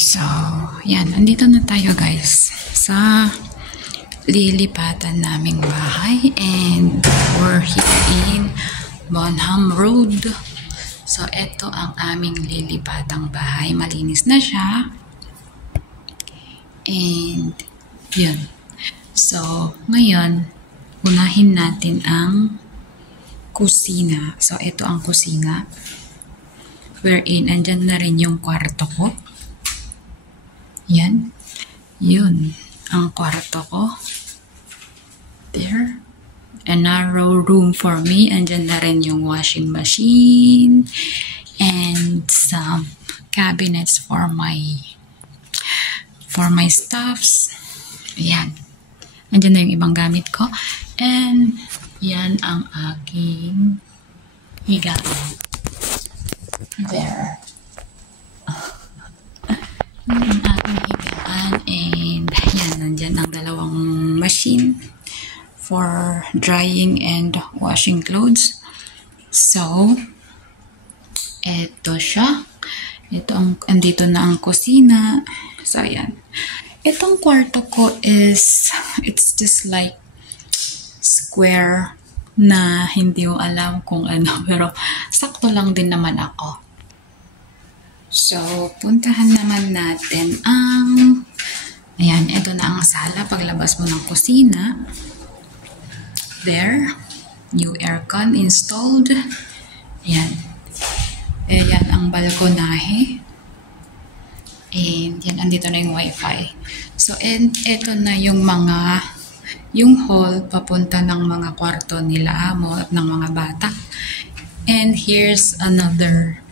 So, yan. Andito na tayo guys sa lilipatan naming bahay and we're here in Bonham Road. So, ito ang aming lilipatang bahay. Malinis na siya. And, yun. So, ngayon, unahin natin ang kusina. So, ito ang kusina. Wherein, andyan na rin yung kwarto ko. Yan. Yun. Ang kwarto ko. There. A narrow room for me. Andyan na rin yung washing machine. And some cabinets for my stuffs. Yan. Andyan na yung ibang gamit ko. And yan ang aking higaan. There. Yan ang aking higaan. And yan, nandyan ang dalawang machine for drying and washing clothes. So, eto siya. Andito na ang kusina. So, yan. Itong kwarto ko is, it's just like square na hindi ko alam kung ano. Pero, sakto lang din naman ako. So, puntahan naman natin ang, ayan, ito na ang sala. Paglabas mo ng kusina. There. New aircon installed. Ayan. Ayan ang balkonahe. And yan, andito na yung wifi. So, and ito na yung yung hall papunta ng mga kwarto nila amo at ng mga bata. And here's another,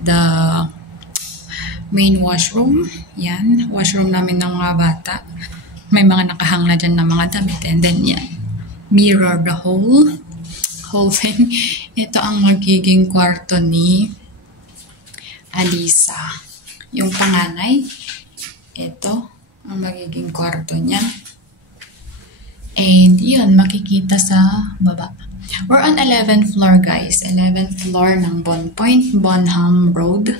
the main washroom. Yan, washroom namin ng mga bata. May mga nakahang na dyan ng mga damit. And then yan, mirror the whole thing. Ito ang magiging kwarto ni Alisa. Yung panganay, ito ang magiging kwarto niya. And yun, makikita sa baba. We're on 11th floor guys. 11th floor ng Bonpoint, Bonham Road.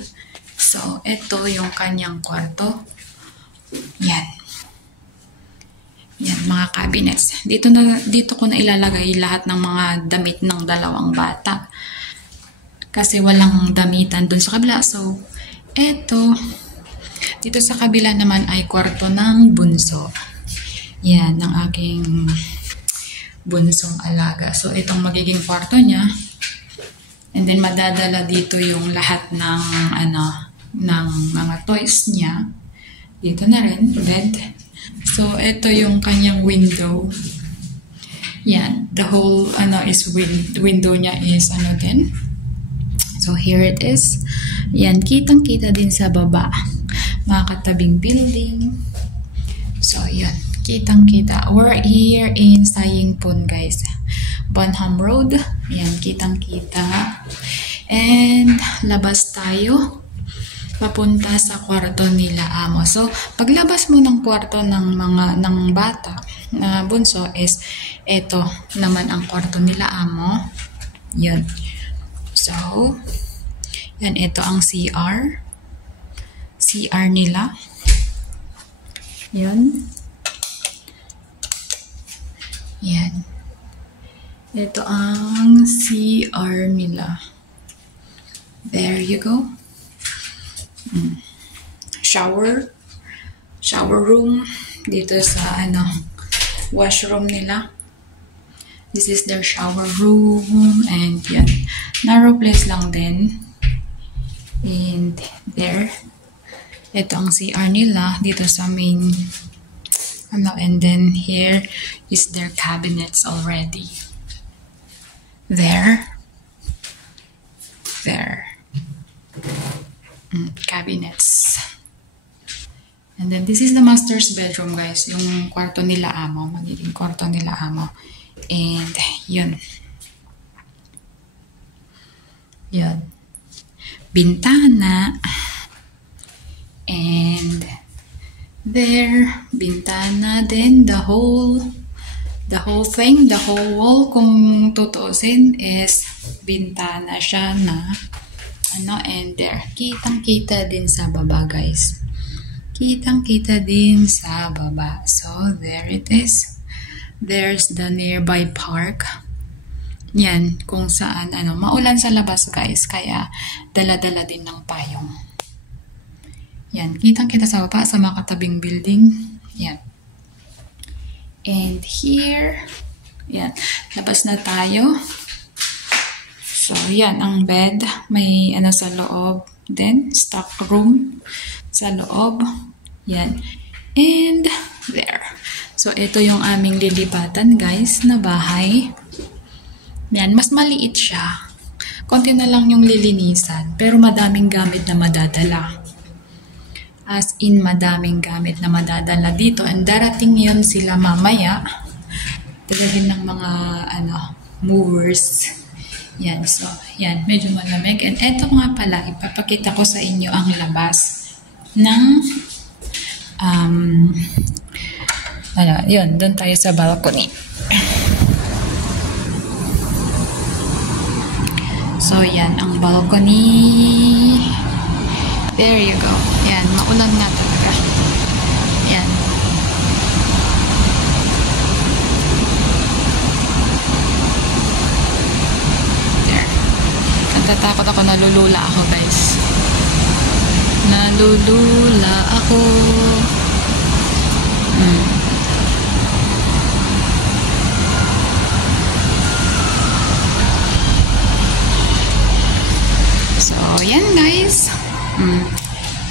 So, ito yung kanyang kwarto. Yan. Yan, mga cabinets. Dito ko na ilalagay lahat ng mga damit ng dalawang bata. Kasi walang damitan dun sa kabila. So, eto. Dito sa kabila naman ay kwarto ng bunso. Yan, ng aking bunsong alaga. So, itong magiging kwarto niya. And then, madadala dito yung lahat ng, ng mga toys niya. Dito na rin, bed. So, ito yung kanyang window. Yan, the whole, is window niya is, din. So, here it is. Yan, kitang-kita din sa baba. Mga katabing building. So, yan. Kitang-kita. We're here in Sayingpon, guys. Bonham Road. Yan, kitang-kita. And, labas tayo. Papunta sa kwarto nila amo. So, paglabas mo ng kwarto ng bata na bunso is, eto naman ang kwarto nila amo. Yan. So, yan, ito ang CR. CR nila. Yan. Yan. Ito ang CR nila. There you go. Shower room. Dito sa, washroom nila. This is their shower room. And yan. Narrow place lang din. And there. Ito ang CR nila. Dito sa main, and then here is their cabinets already. There. Cabinets. And then this is the master's bedroom guys. Yung kwarto nila amo. Magiging kwarto nila amo. And yun. Yun. Bintana. And there, bintana din, the whole thing, the whole wall, kung tutuusin, is bintana siya na, and there, kitang-kita din sa baba, guys. kitang-kita din sa baba. So, there it is. There's the nearby park. Yan, kung saan, maulan sa labas guys, kaya dala-dala din ng payong. Yan, kitang-kita sa baba sa mga katabing building. Yan. And here, yan, labas na tayo. So, yan, ang bed. May sa loob. Then, stock room sa loob. Yan. And, there. So, ito yung aming lilipatan, guys, na bahay. Yan, mas maliit siya. Konti na lang yung lilinisan, pero madaming gamit na madadala. As in, madaming gamit na madadala dito. And darating yun sila mamaya. Dala din ng mga, movers. Yan, so, yan, medyo malamig. And eto nga pala, ipapakita ko sa inyo ang labas ng, yun, doon tayo sa balcony. So, yan, ang balcony. There you go. Yan, maulan nga talaga. Yan. There. Natatakot ako, nalulula ako, guys. Nalulula ako. So, yan guys.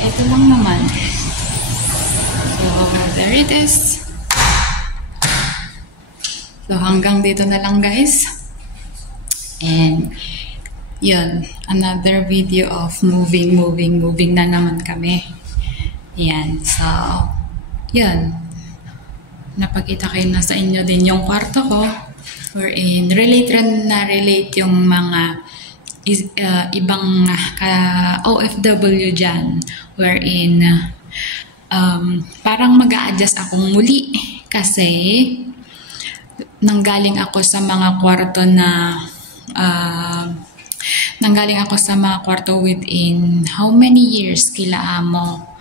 Ito lang naman. So, there it is. So, hanggang dito na lang guys. And, yun. Another video of moving na naman kami. Yan. So, yun. Napakita kayo na sa inyo din yung kwarto ko. Wherein, relate yung mga ibang OFW dyan, wherein parang mag-a-adjust akong muli kasi nanggaling ako sa mga kwarto within how many years kila amo.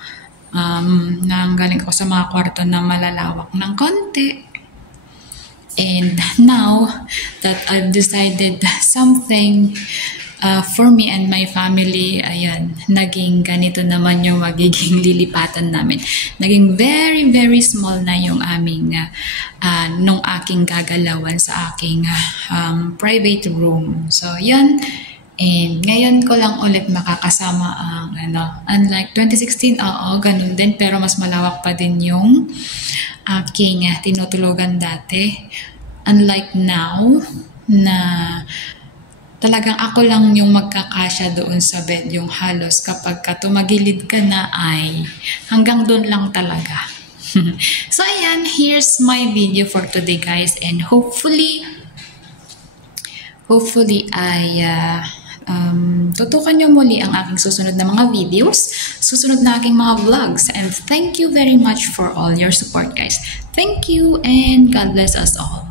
Nanggaling ako sa mga kwarto na malalawak ng konti. And now that I've decided something for me and my family, ayan, naging ganito naman yung magiging lilipatan namin. Naging very small na yung aming, nung aking gagalawan sa aking private room. So, yan. And ngayon ko lang ulit makakasama ang, unlike 2016, ganun din, pero mas malawak pa din yung aking tinutulugan dati. Unlike now, na talagang ako lang yung magkakasya doon sa bed, yung halos kapag tumagilid ka na ay hanggang doon lang talaga. So ayan, here's my video for today guys, and hopefully ay tutukan nyo muli ang aking susunod na mga videos, susunod na aking mga vlogs, and thank you very much for all your support guys. Thank you and God bless us all.